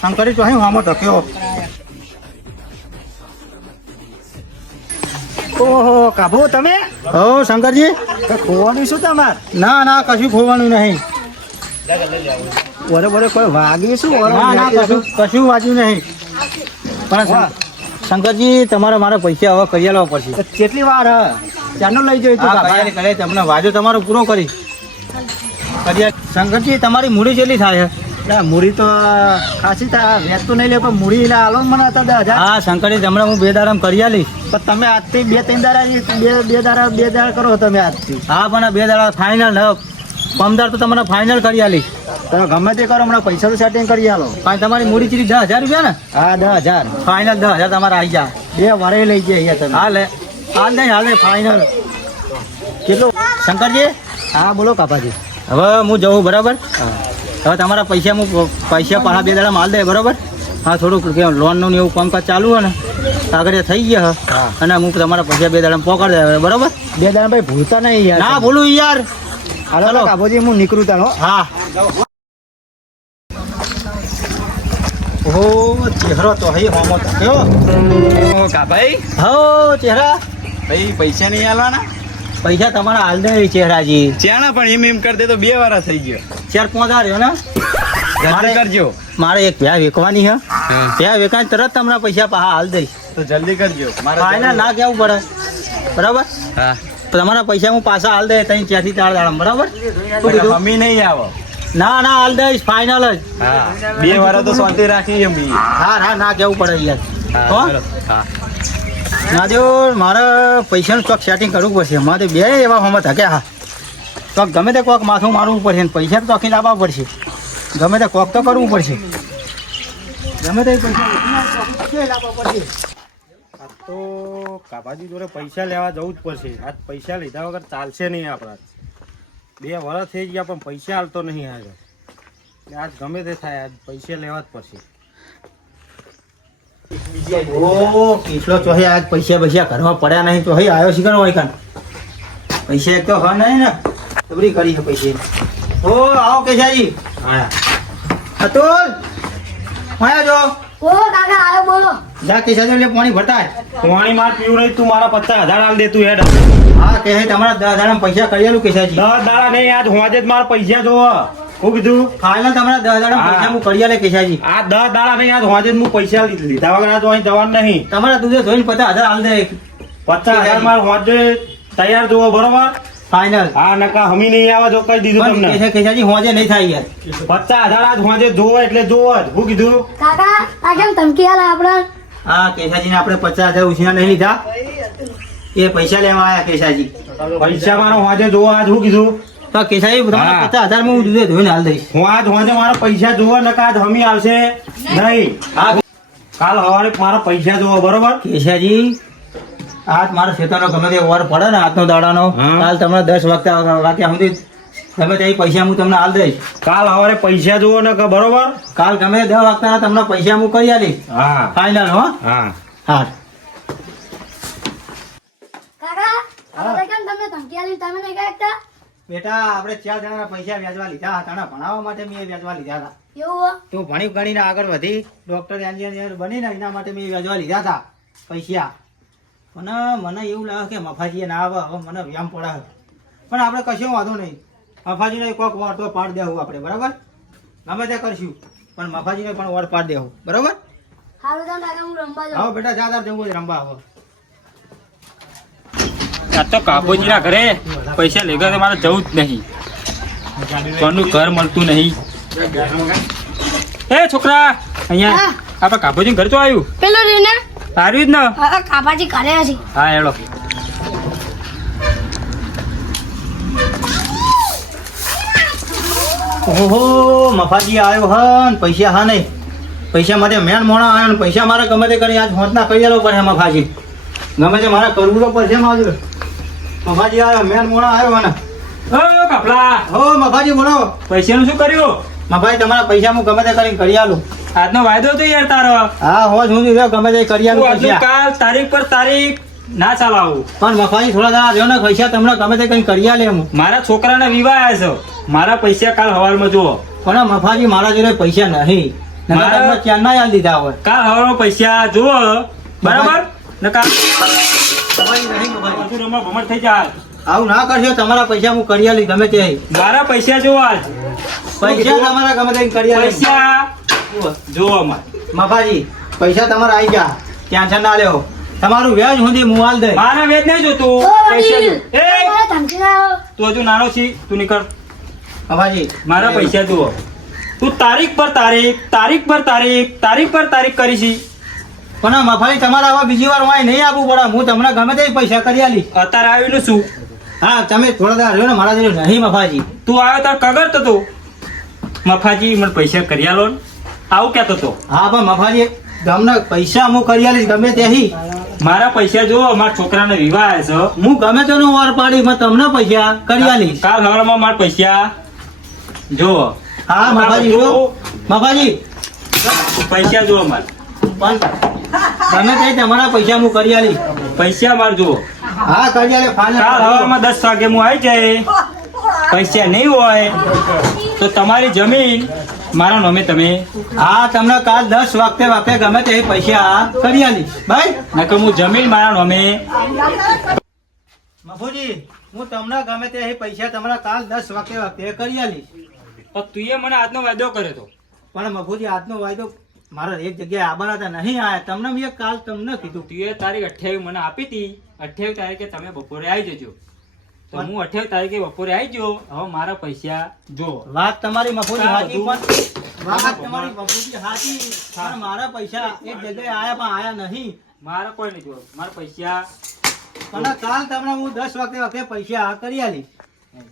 શંકરી તો અહીં હામો ટક્યો. ઓહો કાબુ તમે હો શંકરજી. ખોવાનું શું તમાર? ના ના કશું ખોવાનું નહીં. બરોબર કોઈ વાગ્યું શું? ના ના કશું વાંચ્યું નહીં. પણ શંકરજી તમારે મારા પૈસા હવે કરી લેવા પડશે. કેટલી વાર ચાનો લઈ જઈ તું હા કરે તમને વાજો તમારો પૂરો કરી. શંકરજી તમારી મૂડી કેટલી થાય છે? મૂડી તો ખાસી વેચ તો નહીં લે પણ મૂડી આલો મને હતા 10,000. હા શંકરજી તમને હું 2 દાડામાં કરી આલીશ. પણ તમે આજથી 2-3 દાડા બે દાડા કરો તમે આજથી. હા પણ 2 દાડા ફાઇનલ 15 તો તમને ફાઇનલ કરી આલીશ. તમે ગમે તે કરો હમણાં પૈસાનું સેટિંગ કરી આલો. પણ તમારી મૂડી ચીરી 10,000 રૂપિયા ને? હા 10,000 ફાઇનલ 10,000 તમારે આવી જાય. 2 વારે લઈ જાય તમે. હાલ નહીં ફાઇનલ. કેટલું? શંકરજી હા બોલો કાપાજી. હવે હું જઉં બરાબર. હવે તમારા પૈસા પાછા 2 દાડા માલ દે બરાબર. હા થોડુંક લોનનું ને એવું કામકાજ ચાલુ હોય ને આગળ થઈ ગયા અને હું તમારા પૈસા 2 દાડા પકડી દે બરાબર. 2 દાડા ભાઈ ભૂલતા નહીં યાર. ના ભૂલું યાર. હાલો કાબોજી હું નીકળું તારો. હા ઓહો ચહેરો તો હઈ હોમો થયો. ઓ કાભાઈ હો ચહેરા ભાઈ પૈસા નહીં આલવાના? પૈસા તમારા હાલ દે ચહેરાજી. ચાણા પણ એમ કરતે તો 2 વાર થઈ ગયો. 4-5 રહ્યો ને. જલ્દી કરજો. મારે એક ભ્યા વેકવાની છે. ભ્યા વેકાય તરત તમને પૈસા પાછા હાલ દઈશ. તો જલ્દી કરજો. ફાઇનલ ના કેવું પડે બરાબર. હા તમારા પૈસા હું પાછા હાલ દે 3-4 થી 4 દાડા બરાબર. અમી નહીં આવો. ના ના હાલ દઈશ ફાઇનલ જ. હા 2 વાર તો શાંતિ રાખી એમ. હા ના કેવું પડે યાર. હો હા ના જો મારે પૈસાનું ચોક સેટિંગ કરવું પડશે. મારે 2 એવા હોમત હકે. હા ચોક ગમે તે કોક માથું મારવું પડશે ને પૈસા તો ચોકી લાવવા પડશે. ગમે તે કોક તો કરવું પડશે. ગમે તે પૈસા લાવવા પડશે. આ તો કાબાજી જોડે પૈસા લેવા જવું જ પડશે. આજ પૈસા લીધા વગર ચાલશે નહીં આપણા. 2 વર્ષ થઈ ગયા પણ પૈસા હાલતો નહીં આગળ. આજ ગમે તે થાય આજ પૈસા લેવા જ પડશે. ઓ કેટલો ચોહી આજ પૈસા કરવા પડ્યા નહીં. ચોહી આવ્યો શીખર હોય કાન પૈસા એક તો હા નહીં ને જબરી કરી છે પૈસા. ઓ આવો કેશાજી. હા અતુલ માયા જો. ઓ કાકા આયો બોલો. જા કેશાજી લે પાણી ભટાય. પાણી માર પીવું નહીં. તું મારા 50,000 આલ દે તું હેડ. હા કે તમારા 10 દાડા પૈસા કરી આલું કેશાજી. 10 દાડા નહીં આજ હોજે જ મારા પૈસા જોવો. હું કીધું ફાઇનલ તમારા 10 દાડા પૈસા હું કરી આલે કેશાજી. આ 10 દાડા નહીં આજ હોજે જ હું પૈસા લીધા વગર આજ અહીં જવાનું નહીં. તમારા દૂધે ધોઈને 50,000 હાલ દે. 50,000 માર હોજે તૈયાર જોવો બરોબર. ફાઇનલ. હા નકા હમી નહીં આવા જો કહી દીધું તમને. કેશાજી હોજે નહીં થાય યાર. 50,000 આજ હોજે જોવો એટલે જોવો જ. હું કીધું કાકા આ કેમ ધમકી આલે આપણે? હા કેશાજી ને આપણે 50,000 ઉછીના નહીં લીધા. એ પૈસા લેવા આયા કેશાજી. પૈસા મારો હોજે જોવો આજ. હું કીધું તો કેશાજી તમારા હા. 50,000 હું દૂધે ધોઈને હાલ દઈશ. હું આજ હોજે મારા પૈસા જોવો નકા આજ હમી આવશે નહીં. હા કાલ સવારે મારા પૈસા જોવો બરોબર. કેશાજી આજ મારો ખેતરનો ગમે તે વાર પડે ને આજનો દાડાનો હા. કાલ તમને 10 વાગ્યા સુધી ગમે તે પૈસા હું તમને હાલ દઈશ. કાલ સવારે પૈસા જોવો ને બરોબર. કાલ ગમે 10 વાગતા તમને પૈસા હું કરી આલીશ. હા ફાઇનલ હો. હા હા કાકા આપણે કેમ તમને ધમકી આલી તમે નહીં કહેતા? બેટા આપણે 4 જણાના પૈસા વ્યાજવા લીધા હતા. તને ભણાવવા માટે મેં વ્યાજવા લીધા હતા. એવું તું ભણી ગણીને આગળ વધી ડોક્ટર એન્જિનિયર બનીને એના માટે મેં વ્યાજવા લીધા હતા પૈસા. મને એવું લાગે કે મફાજીએ ના આવે હવે મને વ્યામ પડાવે. પણ આપણે કશો વાંધો નહીં. મફાજીને કોઈક વાર તો પાડ દેવું આપણે બરાબર. ગમે તે કરશું પણ મફાજીને પણ વાર પાડ દેવું બરાબર. હારું તો કાકા હું રમવા જાઉં. હા બેટા જા તાર જવું હોય રમવા આવો. આ તો કાબોજીના ઘરે પૈસા લઈ ગયા મારે જવું જ નહીં. કોનું ઘર મળતું નહીં. એ છોકરા અહીંયા હા. આપડે કાબોજી ઘર તો આવ્યું પેલો રીને આવ્યું જ ને. હા કાપાજી કરે છે. હા હેડો. ઓહો મફાજી આવ્યો હા પૈસા હા નહીં. પૈસા માટે મેન મોણા આવ્યો ને પૈસા મારે ગમે તે કરી આજ હોંચના કરી આલો પડે મફાજી. ગમે તે મારે કરવું તો પડશે માજુ. મફાજી આવ્યો મેન મોણા આવ્યો ને. ઓ કાપલા હો મફાજી બોલો. પૈસાનું શું કર્યું? મફાજી તમારા પૈસા હું ગમે તે કરીને કરી આલું. આજનો વાયદો હતો યાર તારો. હા હોજ હું દીધો ગમે તે કરી આલું તું આજનું પૈસા. કાલ તારીખ પર તારીખ ના ચલાવું. પણ મફાજી થોડા દાડા રહ્યો ને પૈસા તમને ગમે તે કરીને કરી આલે હું. મારા છોકરાના વિવાહ આવ્યા છે. મારા પૈસા કાલ સવારમાં જુઓ. પણ મફાજી મારા જોડે પૈસા નહીં. મારે- તમને ચારના આલ દીધા હોય કાલ હવારમાં પૈસા જુઓ બરાબર નકા તમારી નહીં મફાજી. બધું રમવા ભમર થઈ જાય. આવું ના કરશો તમારા પૈસા હું કરી આલી ગમે તે મારા પૈસા જુઓ આજ પૈસા તમારા ગમે તે કરી આલી પૈસા જુઓ અમાર મફાજી પૈસા તમારા આવી ગયા ટેન્શન ના લેવો તમારું વ્યાજ સુધી હું આલ દે મારા વેદ નહીં જોતું ઓ પૈસા વડીલ, જો. એ તમારે ધમકી ના આવો. તું હજુ નાનો છી તું નીકળ મફાજી મારા પૈસા જુઓ તું તારીખ પર તારીખ કરી છી પણ આ મફાજી તમારે આવા બીજી વાર વાય નહીં આપવું પડે હું તમને ગમે તે પૈસા કરી આલી અત્યારે આવીને શું હા તમે થોડા દાડા રહ્યો ને મારા જેવું નહીં મફાજી તું આવ્યો તાર કગરતો તો મફાજી મને પૈસા કરી આલો ને આવું કહેતો તો હા પણ મફાજી તમને પૈસા હું કરી આલીશ ગમે ત્યાંથી મારા પૈસા જુઓ મારા છોકરાને વિવાહ છે હું ગમે તેનું વાર પાડી મેં તમને પૈસા કરી આલીશ કાલ હવારમાં મારા પૈસા જુઓ હા મફાજી જો મફાજી પૈસા જુઓ મારે પણ ગમે તે તમારા પૈસા હું કરી આલીશ પૈસા માર જુઓ હા કરી આલે કાલ હવારમાં 10 વાગે હું આવી જાય પૈસા નહીં હોય તો તમારી જમીન મારા નામે તમે હા તમને કાલ 10 વાગે ગમે તે પૈસા કરી આલીશ ભાઈ નકર હું જમીન મારા નામે મફુજી હું તમને ગમે તે પૈસા તમારા કાલ 10 વાગે કરી આલીશ તો તુંએ મને આજનો વાયદો કર્યો તો પણ મફુજી આજનો વાયદો મારા એક જગ્યાએ આવવાના હતા નહીં આયા તમને મેં કાલ તમને કીધું તુંએ તારીખ 28 મને આપી હતી 28 તારીખે તમે બપોરે આવી જજો તો હું 28 તારીખે બપોરે આવી ગયો હવે મારા પૈસા જો વાત તમારી મફુજી હા, સાચી બધું. પણ વાત તમારી મફુજી સાચી પણ મારા પૈસા એક જગ્યાએ આયા પણ આયા નહીં મારા કોઈ નહીં જોયો મારા પૈસા પણ કાલ તમને હું 10 વાગે પૈસા કરી આલીશ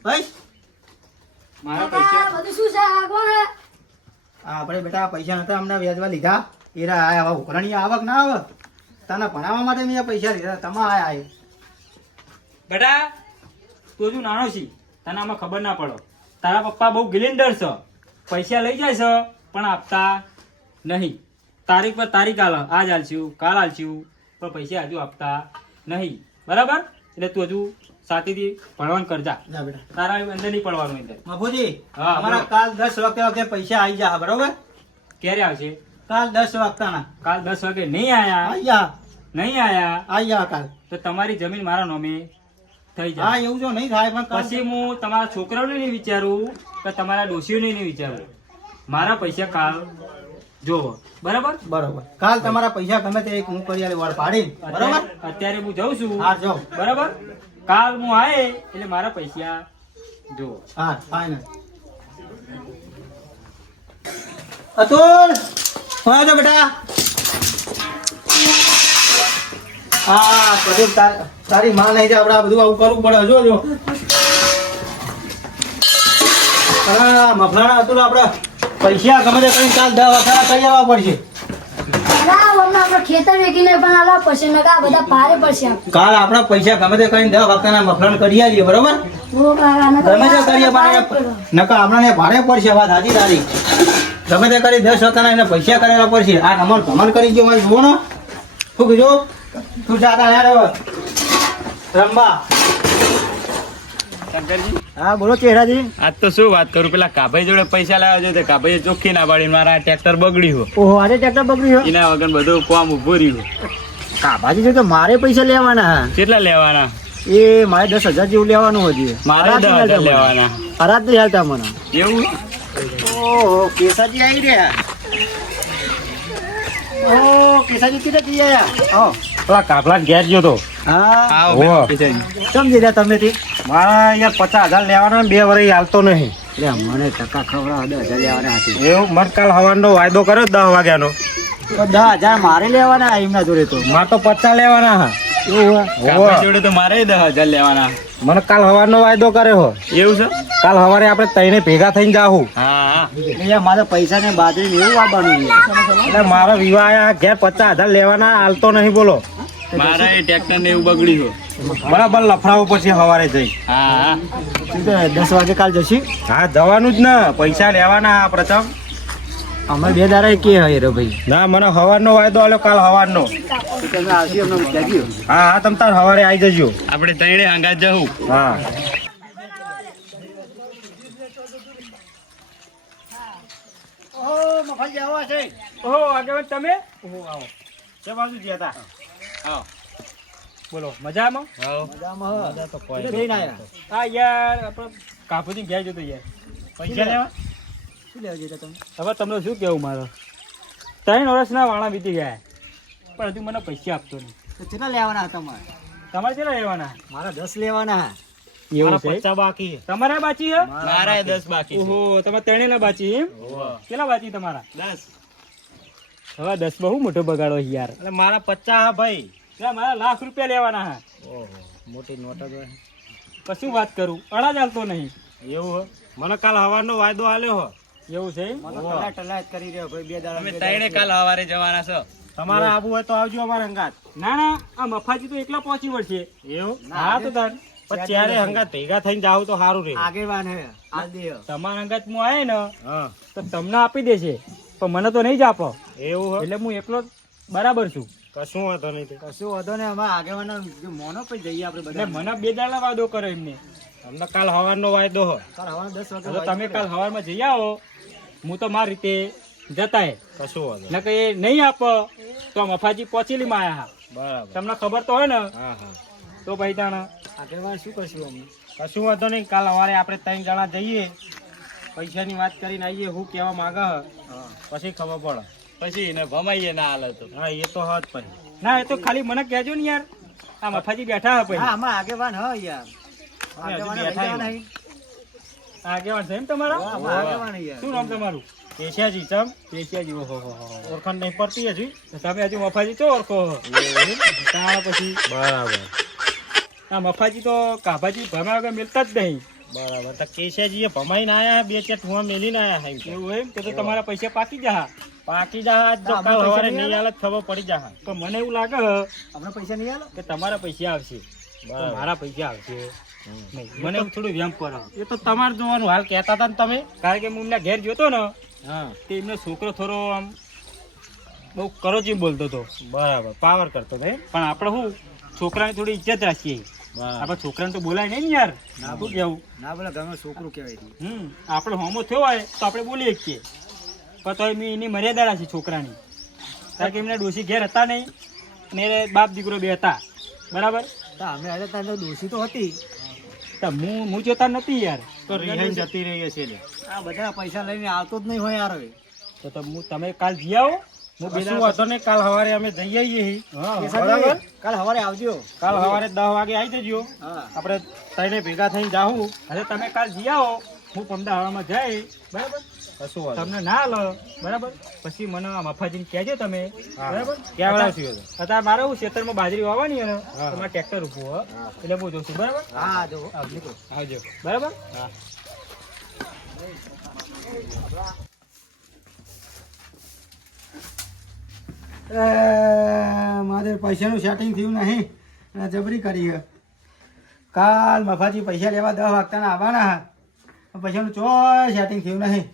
ભાઈ મારા કાકા, પૈસા બધું શું છે આ કોણ હે? આપણે બેટા પૈસા નતા અમને વ્યાજવા લીધા એરા આયા હવે ઉઘરાણી આવક ના આવક તને ભણાવવા માટે મેં પૈસા લીધા તમે આયા એ બેટા તું હજુ નાનો છી તને આમાં ખબર ના પડો તારા પપ્પા બહુ ગિલેન્ડર છે પૈસા લઈ જાય છે પણ આપતા નહીં તારીખ પર તારીખ આજ આલશું કાલ આલશું પણ પૈસા હજુ આપતા નહીં બરાબર એટલે તું હજુ શાંતિથી ભણવાનું કરજા જા બેટા તારા અંદર નહીં પડવાનું અંદર મફુજી હા, અમારા બોલો. કાલ 10 વાગે પૈસા આવી જા બરોબર ક્યારે આવશે કાલ 10 વાગતાના કાલ 10 વાગે નહીં આયા આવી જા નહીં આયા આવી જા કાલ તો તમારી જમીન મારા નામે થઈ હા જાય એવું જો નહીં થાય પણ કાલ પછી હું તમારા છોકરાઓને નહીં વિચારું કે તમારા ડોશીઓને નહીં વિચારું મારા પૈસા કાલ જોવો બરાબર બરોબર કાલ તમારા પૈસા ગમે તે એક હું કરી આલી વાર પાડી બરોબર અત્યારે હું જાઉં છું હા જાઓ બરાબર કાલ હું આયે એટલે મારા પૈસા જો હા ફાઇનલ અતુલ હા જો બેટા હા બધું તારી માં નહીં આપણે આ બધું આવું કરવું પડે જો હા મફલાણા અતુલ આપણે પૈસા ગમે તે કરીને કાલ 10 વાગ્યા થઈ જવા પડશે ના, હમણાં આપણે ખેતર વેચીને પણ આલવા પડશે નકર આ બધા ભારે પડશે આપણે. કાલ આપણા પૈસા ગમે તે કરીને 10 વાગ્યાના મફલાણ કરી આલીએ બરોબર ઓ કાકા, નકર ગમે તે કરીએ ભારે પણ પડે. નકર આપણને ભારે પડશે વાત સાચી તારી ગમે તે કરી 10 વાગ્યાના એને પૈસા કરેલા પડશે આ કમર કમર કરી ગયો મારી જુઓ ને શું કીધું તું જાતા યાર રંબા શંકરજી હા બોલો ચહેરાજી. આજ તો શું વાત કરું પેલા કાભાઈ જોડે પૈસા લાવ્યો છે તે કાભાઈએ ચોખ્ખી ના પાડી મારા ટ્રેક્ટર બગડ્યું ઓહો આજે ટ્રેક્ટર બગડ્યું છે? એના વગર બધું કામ ઉભું રહ્યું કાભાજી છે તો મારે પૈસા લેવાના હા. કેટલા લેવાના એ મારે 10,000 જેવું લેવાનું હતું મારે 10,000 લેવાના અરાજ નહીં હાલતા મને. એવું ઓહો કેસાજી આવી રહ્યા. ઓહો કેસાજી કીધે કી આયા આવો. પેલા કાફલા ઘેર ગયો તો હા ઓહો. સમજી રહ્યા તમે થી. મારા યાર 50,000 લેવાના 2 વર્ષ હાલતો નહીં એટલે મને ટકા ખવડાવો 10,000 લેવાના હતી. એવું મને કાલ હવાનો વાયદો કર્યો 10 વાગ્યાનો તો 10,000 મારે લેવાના એમના જોડે તો. મારે તો 50 લેવાના હા એવું હે? કાફલા જોડે તો મારે 10,000 લેવાના મને કાલ હવાનો વાયદો કર્યો હો. એવું છે કાલ સવારે આપણે તઈને ભેગા થઈને જાહું હા એટલે યાર મારે પૈસા ને બાજરી ને એવું આવવાનું છે. એટલે મારો વિવાહ આ ઘેર 50,000 લેવાના હાલતો નહીં બોલો મારા એ ટ્રેક્ટર ને એવું બગડ્યું બરાબર લફડાવો પછી સવારે જઈ હા શું કે 10 વાગે કાલ જશી હા જવાનું જ ને પૈસા લેવાના પ્રથમ અમે 2 દાડા કે હે રે ભાઈ. ના મને હવારનો વાયદો આલ્યો કાલ હવારનો તો તમે આવશી અમને કહેજો. હા હા તમ તાર સવારે આવી જજો આપણે તઈને હંગાત જવું હા ઓહો મફાજી આવો છે. ઓહો આગળ તમે ઓહો આવો. છે બાજુ ગયા તા. આવો. બોલો મજામાં? મજામાં હ. મજા તો કોઈ એટલે જઈને આયા. હા યાર આપણે કાપુજી ઘેર જતો યાર. પૈસા લેવા? શું લેવા જતા તમે? હવે તમને શું કેવું મારે 3 વર્ષના વાણા વીતી ગયા પણ હજુ મને પૈસા આપતો નહીં. તો કેટલા લેવાના હતા તમારે? તમારે કેટલા લેવાના? મારા 10 લેવાના. એવું મારા છે? 50 બાકી છે. તમારા બાચી હે? મારા 10 બાકી ઓહો તમે ત્રણેયના બાચી એમ? કેટલા બાચી તમારા? 10. હવે 10 બહુ મોટો બગાડો છે યાર. એટલે મારા 50 હા ભાઈ. એટલે મારા લાખ રૂપિયા લેવાના હા. ઓહો મોટી નોટ જ હોય. કશું વાત કરું અડા ચાલતો નહીં. એવું હો. મને કાલ હવારનો વાયદો આલ્યો હો. એવું છે એમ? મને ટલા ટલા જ કરી રહ્યો ભાઈ 2 દાડા. હવારે જવાના છો. તમારે આબુ હોય તો આવજો અમારે હંગાત. ના ના આ મફાજી તો એકલા પહોંચી વળશે. એવું? હા તો તાર પણ ત્યારે હંગાત ભેગા થઈને જાવ તો સારું રહે. આગેવાન હે આ દે. તમારા અંગત હું આવે ને હા. તો તમને આપી દેશે પણ મને તો નહીં જ આપો. એવું હો. એટલે હું એકલો બરાબર છું. કશું વાંધો નહીં. કશું વાંધો નહીં. અમારા આગેવાન જો મોનો પર જઈએ આપણે એટલે બધા. મને 2 દાડા વાદો કર્યો એમને. તમને કાલ હવારનો વાયદો હો. કાલ હવાના 10 તો વાગે તમે કાલ સવારમાં જઈ આવો હું તો મારી રીતે જતાય કશું વાંધો નહીં. ને કે એ નહીં આપો તો મફાજી પહોંચેલીમાં આયા. બરાબર. તમને ખબર તો હોય ને હા હા. તો ભાઈ તાણા આગેવાન શું કરશું અમને? કશું વાંધો નહીં. કાલ સવારે આપણે 3 જણા જઈએ પૈસાની વાત કરીને આવીએ હું કહેવા માંગે હે. પછી ખબર પડે. પછી એને ભમાઈએ ના હાલે તો. હા એ તો હજ પછી. ના એ તો ખાલી મને કહેજો ને યાર આ મફાજી બેઠા હે હા પછી અમારા આગેવાન હ યાર. અમે હજુ આગેવાન બેઠા બેઠા છીએ. નહીં. આગેવાન છે એમ તમારા? અમારા આગેવાન યાર. શું નામ તમારું? કેશિયાજી ચમ પેશિયાજી. ઓહો હો હો. ઓળખાણ નહીં પડતી હજી. તો તમે હજુ મફાજી ચો ઓળખો તાણા પછી બરાબર. આ મફાજી તો કાભાજી ભમ્યા વગર મિલતા જ નહીં. બરાબર. તો કેશિયાજીએ ભમાઈને આયા 2 ચાર ઠુવા મેલીને આયા હે. એવું એમ કે તો તમારા પૈસા પાકી જા. પાકી જા આજ જો હા, કાલ પૈસા સવારે નહીં નહીં હાલત ખબર પડી જા. તો મને એવું લાગે હે અમને પૈસા નહીં આલો? કે તમારા પૈસા આવશે તો બરાબર. મારા પૈસા આવશે નહીં. મને એવું થોડું વ્યામ પડે એ તો તમારે જોવાનું. હાલ કહેતા હતા ને તમે. કારણ કે હું એમના ઘેર જોતો ને હા. તે એમનો છોકરો થોડો આમ બહુ કરોચી બોલતો હતો બરાબર. પાવર કરતો ને. પણ આપણે શું છોકરાની થોડી ઇજ્જત રાખીએ. બરાબર. આપણે છોકરાને તો બોલાય નહીં ને યાર. શું કેવું? ના બોલે ઘરનો છોકરું કહેવાય છે. આપણે હોમો થયો હોય તો આપણે બોલીએ જ છીએ પણ તો એની મર્યાદા રાખી છોકરાની. કારણ કે એમના ડોશી ઘેર હતા નહીં ને બાપ દીકરો બે હતા બરાબર. તો અમે આજે તારે દોષી તો હતી. તો હું જોતા નથી યાર. તો રિહાઈ જતી રહી છે લે. આ બધા પૈસા લઈને આવતો જ નહીં હોય યાર હવે. તો તમે કાલ જઈ આવો. હું બે શું દાડા વાંધો નહીં. કાલ સવારે અમે જઈ આવીએ છીએ. હા બરાબર. કાલ સવારે આવજો. કાલ સવારે 10 વાગે આવી જજો. હા. આપણે ત્રણે ભેગા થઈને જાઉં. હવે તમે કાલ જઈ આવો હું પમદા હવામાં જાય બરાબર. કશું વાંધો તમને ના લો બરાબર પછી મને આ મફાજીને કહેજો તમે હા. બરાબર. ક્યાં વાળા છીએ તો? અત્યારે મારે હું ખેતરમાં બાજરી વાવવાની ને હા. તમારે ટ્રેક્ટર ઊભું હોય એટલે હું જોઉં છું બરાબર. હા જો આવજો બરાબર. હા. મારે પૈસાનું સેટિંગ થયું નહીં અને જબરી કરી છે. કાલ મફાજી પૈસા લેવા 10 વાગતાના આવવાના હા પૈસાનું ચોય સેટિંગ થયું નહીં.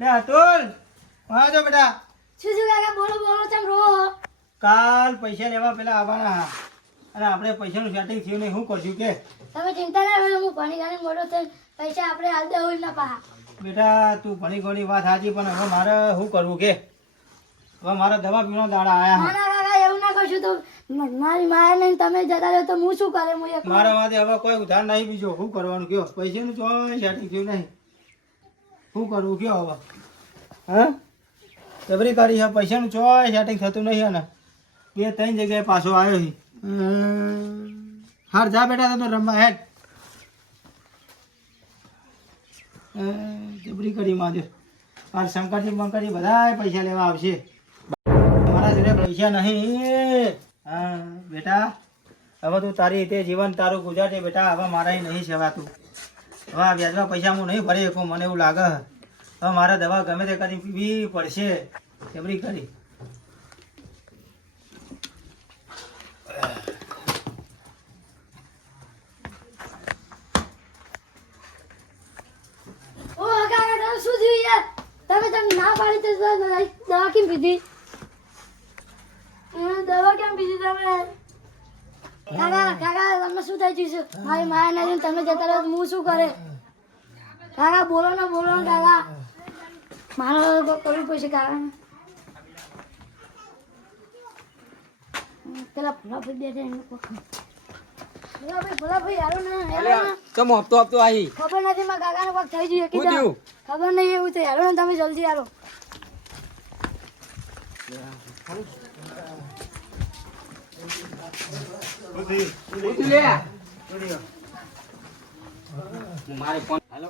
લે અતુલ હા જો બેટા શું શું કાકા બોલો બોલો ચમ રો કાલ પૈસા લેવા પેલા આવવાના હા અને આપણે પૈસાનું સેટિંગ થયું નહીં. શું કરશું કે તમે ચિંતા ના કરો હું ભણી ગણી મોટો થઈને પૈસા આપણે હાલ દે હોય ના પા બેટા તું ઘણી ઘણી વાત સાચી પણ હવે મારે શું કરવું કે હવે મારે દવા પીવાનો દાડા ના આયા ના કાકા એવું ના કરશું તો મારી માયા નહીં તમે જતા રહો તો હું શું કરે હું એકલો. મારા માટે હવે કોઈ ઉધાર નહીં બીજો શું કરવાનું કયો પૈસાનું ચોય સેટિંગ થયું નહીં. શું કરવું કયો હવે હા જબરી કરી છે પૈસાનું ચોય સેટિંગ થતું નહીં ને 2-3 જગ્યાએ પાછો આવ્યો છે. હાર જા બેટા તમે રમવા હેડ. જબરી કરી માધ્યો હાર શંકરજી બંકરજી બધા પૈસા લેવા આવશે. મારા જોડે પૈસા નહીં. હા બેટા હવે તું તારી રીતે જીવન તારું ગુજારજે બેટા. હવે મારા નહીં સેવાતું. હવે આ વ્યાજમાં પૈસા હું નહીં ભરી શકું મને એવું લાગે. હવે મારે દવા ગમે તે કરી પીવી પડશે. જબરી કરી ઓ કાકા તમે શું થયું યાર તમે ના પાડી તો દવા કેમ પીધી દવા કેમ પીધી તમે કાકા કાકા તમને શું થઈ ગયું છે મારી માયા નથી તમે જતા રહો તો હું શું કરે કાકા બોલો ને કાકા મારે કોક કરવું પડશે કારણ પેલા ભોલાભાઈ બેઠા એનું કોક ભોલાભાઈ હાલો ને ચમ હપ્તો હપ્તો આવી ખબર નથી મારા કાકાને કોક થઈ ગયું શું થયું? ખબર નહીં એવું થઈ હાલો ને તમે જલ્દી હાલો મારે ફોન હાલો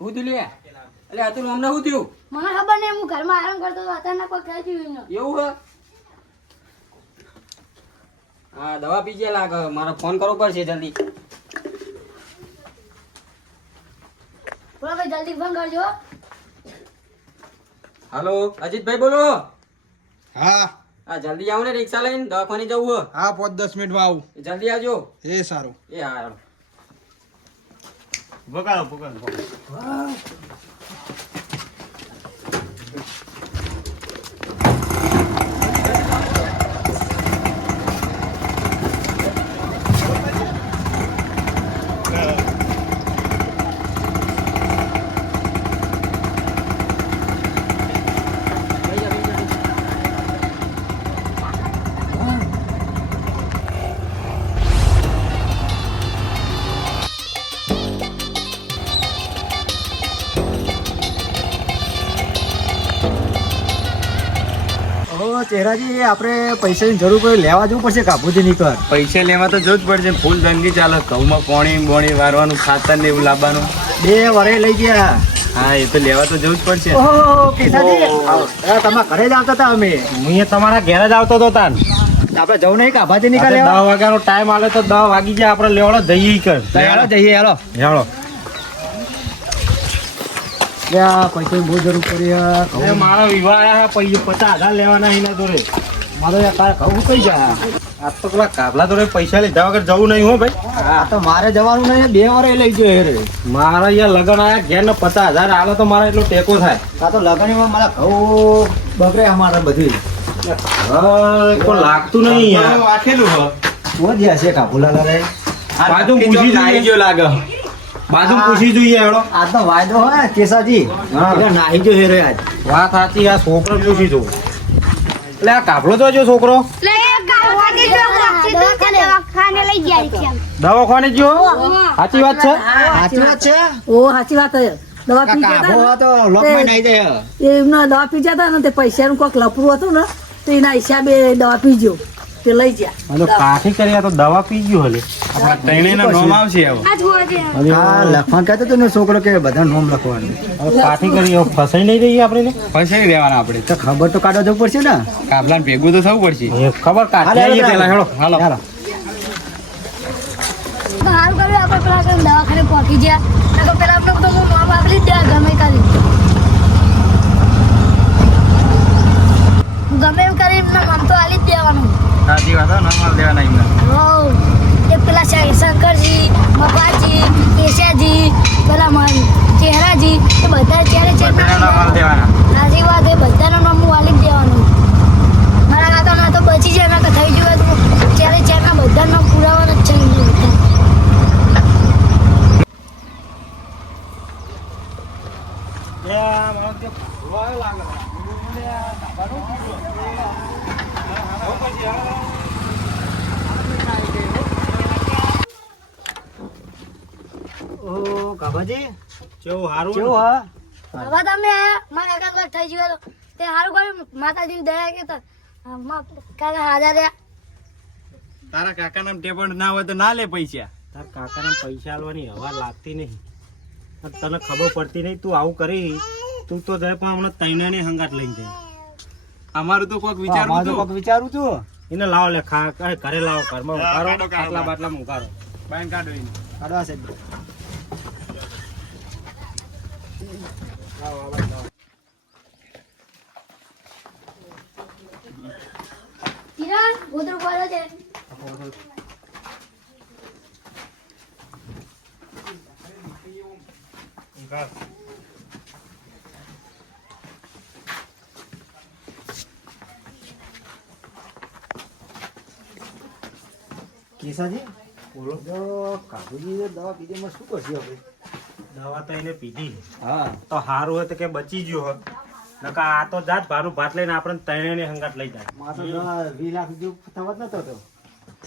હું થયું લે એટલે આ તું અમને શું થયું મને ખબર નહીં હું ઘરમાં આરામ કરતો હતો અચાનક કોક થઈ ગયું એમને એવું હે હા દવા પીજે લાગે મારે ફોન કરવો પડશે જલ્દી ભોલાભાઈ જલ્દી ફોન કરજો હાલો અજીતભાઈ બોલો હા હા જલ્દી આવો ને રિક્ષા લઈને દવાખાને જવું હે હા 5-10 મિનિટમાં આવું જલ્દી આવજો એ સારું એ હા હાલો. ભગાડો ભગાડો ચહેરાજી આપણે પૈસાની જરૂર પડે લેવા જવું પડશે કાબુજી નીકળ પૈસા લેવા તો જવું જ પડશે ફૂલ ધંધી ચાલે ઘઉંમાં પોણી બોણી વારવાનું ખાતર ને એવું લાવવાનું 2 વરે લઈ ગયા હા એ તો લેવા તો જવું જ પડશે ઓહો કેસાજી તમારા ઘરે જ આવતા હતા અમે હું એ તમારા ઘેર જ આવતો હતો તાન આપણે જવું નહીં કાભાજી નીકળ 10 વાગ્યાનો ટાઈમ આલે તો 10 વાગી જાય આપણે લેવડો જઈએ કર હાલો જઈએ હાલો હેળો પૈસાની બહુ જરૂર પડી એ મારો વિવાહ આયા પૈસા 50,000 લેવાના એના જોડે મારો યાર તારે કહું કઈ જા આ તો પેલા કાબલા જોડે પૈસા લીધા વગર જવું નહીં હો ભાઈ આ તો મારે જવાનું નહીં 2 વરે લઈ ગયો રે મારા અહીંયા લગન આયા ઘેર ને 50,000 આલો તો મારા એટલો ટેકો થાય આ તો લગનમાં મારા ઘઉં બગડે અમારે બધી કોઈ લાગતું નહીં યાર વાખેલું હો શું જ્યાં છે કાબુલાલા રે બાજુ પૂછી નાઈ જોઈએ ગયો લાગે બાજુ પૂછી જોઈએ હેડો આ તો વાયદો હોય કેસાજી હા. એટલે નાહી જો હેરે આજ વાત સાચી આ છોકરો પૂછી જો એટલે આ કાબલો તો જો છોકરો દવાખાને લઈ ગયા છે દવાખાને ગયો સાચી વાત છે સાચી વાત છે ઓ સાચી વાત છે દવા પી કાબો જતા તો લોકમાં નાહી જાય એમના દવા પી જતા ને તે પૈસાનું કોઈક લફરું હતું ને તો એના હિસાબે દવા પીજો તે લઈ ગયા અને કાઠી કરી તો દવા પી ગયો હલે આપણા ત્રણેયના નામ આવશે હવે આ જોવા છે હા લખવાનું કહેતો હતો ને છોકરો કે બધા નોમ લખવાનું હવે કાઠી કરી હવે ફસાઈ નહીં રહી આપણે ફસાઈ રહેવાના આપણે તો ખબર તો કાઢવા જવું પડશે ને કાબલાને ભેગું તો થવું પડશે એ ખબર કાઢી આવીએ પેલા હેડો હાલો ચાલો સારું કર્યું આપણે પેલા દવાખાને પહોંચી ગયા નકર પેલા આપણે તો હું નામ આપી જ દે ગમે કરી ગમે એમ કરી એમના નામ તો આલી જ દેવાનું સાચી વાત નામ આલ દેવાના એમને એ પેલા શંકરજી મપાજી કેશાજી પેલા ચહેરાજી એ બધા બધાના નામ આલ ચેર દેવાના સાચી વાત એ બધાનું નામ હું આલી જ દેવાનું મારા કાકાના તો બચી જાય નકર થઈ ગયું તો ત્યારે ચેરના બધા નામ પુરાવાના જ છે એમની બધા. ઓ કાભાજી કેવું હારું કેવું હા હવે તમે આયા મારા કાકા થઈ ગયું તો તે સારું કર્યું માતાજીની દયા કે તો કાકા હાજર રહ્યા તારા કાકાના ટેપણ ના હોય તો ના લે પૈસા તાર કાકાને પૈસા આલવાની હવા લાગતી નહીં અને તને ખબર પડતી નહીં તું આવું કરી તું તો જાય પણ હમણાં તૈનાની હંગાત લઈને જાય અમારું તો કોઈક અમારે વિચારવું તો હતું કોક વિચારું છું એને લાવો લે ઘરે લાવો ઘરમાં હા, ઉકારો કાઢો, કાઢો. આટલા બાટલા ઉકારો બાઈન કાઢો એને. કાઢવા છે કિરણ ગોદરું બોલે છે કેસાજી બોલો તો કાબુજી દવા પીધીમાં શું કરશે હવે દવા તો એને પીધી હા તો સારું હોય તો કે બચી ગયો હોત નકા આ તો જાત ભારું ભાત લઈને આપણે ત્રણેયને હંગાત લઈ જાય. માં તો 20 લાખ જેવું થવત નતો તો.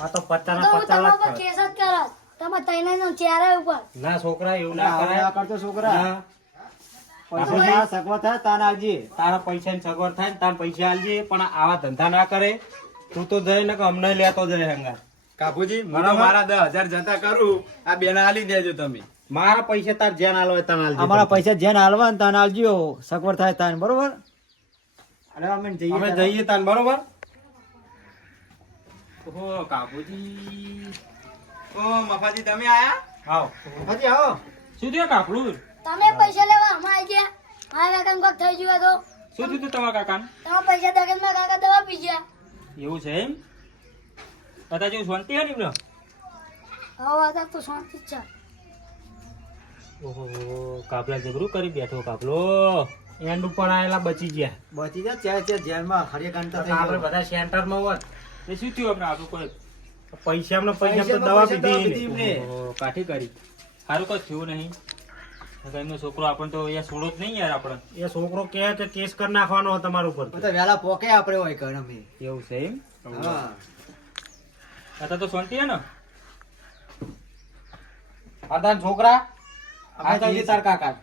આ તો 50 તો ના હું 50 તમારા લાખ ઉપર થાય. કેસ જ કરત તમે તૈનાનો ચહેરા ઉપર ના છોકરા એવું ના હવે કરાય. આ કરતો છોકરા હા. પૈસા ના સગવડ થાય તાન આવજે. તારા પૈસાની સગવડ થાય ને તારા પૈસા આલજે, પણ આવા ધંધા ના કરે. તું તો જઈ ને કે અમને લેતો જાય હંગાત. કાપુજી હું તો બરાબર. મારા 10,000 જતા કરું, આ બેના આલી દેજો તમે. મારા પૈસા તાર જ્યાં આલો હોય ત્યાં આલજે. અમારા પૈસા જેને હાલવા ને તાન આવજો, સગવડ થાય તાન, બરોબર? અરે અમે જઈએ અમે તાન. જઈએ તાન, બરોબર. ઓહો કાબુજી, ઓ મફાજી તમે આયા? આવો. હાજી આવો. શું થયું કાપડું? તમે પૈસા લેવા અમે આવી ગયા મારા કાકા કોક થઈ ગયું તો શું થયું તું તમારા કાકાને? તમે પૈસા દગનમાં કાકા દવા પી ગયા એવું છે એમ? બધા જેવું શાંતિ હે ને એમને? હવે હતા તો શાંતિ જ છે. ઓહો કાપલા જબરું કરી બેઠો કાપલો. એન્ડ ઉપર આયેલા બચી ગયા. બચી જા ચાર ચાર જેલમાં હરિયકાંતા થઈ આપણે ગયો. બધા સેન્ટરમાં હોત. એ શું થયું આપણે આપણું કોઈ પૈસા તો દવા પીધી એમને. ઓહો, કાઠી કરી સારું કોઈ થયું નહીં. નકર એમનો છોકરો આપણને તો અહીંયા છોડો જ નહીં યાર આપણને. એ છોકરો કહે કે કેસ કરી નાખવાનો હોય તમારા ઉપર. હું તો વહેલા પોકે આપણે હોય કણ અમે. એવું છે એમ? હા. અત્યારે તો શાંતિ હે ને? આ તારા છોકરા અમે આ જઈએ તાર કાકા.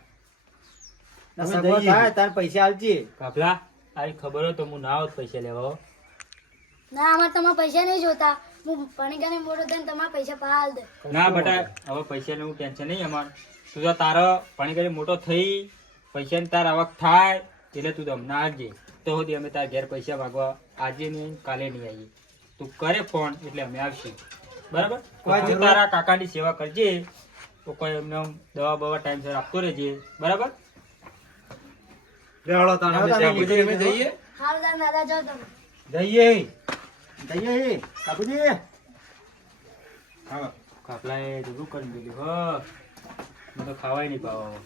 ના અમે સગવડ જઈએ. થાય તાન પૈસા આલજે. કાપલા આવી ખબર હોય તો હું ના આવત પૈસા લેવા હો. ના અમારે તમારા પૈસા નહીં જોતા હું ભણીકાને મોટો થઈને તમારા પૈસા પાલ દે ના બેટા હવે પૈસાનું ટેન્શન નહીં અમાર. તું તો તારો પાણી કરી મોટો થઈ પૈસાની તાર આવક થાય એટલે તું તો હમણાં આવજે. તો સુધી અમે તારા ઘેર પૈસા માગવા આજે નહીં કાલે નહીં આવીએ. તું કરે ફોન એટલે અમે આવશું, બરાબર? કોઈ તું જરૂર- તારા કાકાની સેવા કરજે, તો કોઈ એમને આમ દવા બવા ટાઈમસર આપતો રહેજે, બરાબર? લેવડો તાણ અમે કાપુજી અમે જઈએ. હાલ દાદા જાઓ તમે જઈએ. જઈએ કાકુજી. કાપલાએ જબરું કરી દીધું હ. મને તો ખાવાય નહીં પાવા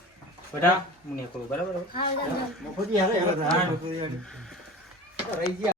બેટા હું નહીં કહું, બરાબર? હાલ દાદા મફતી હાલે, હાલે. હા. મફતી હાલે. રહી ગયા.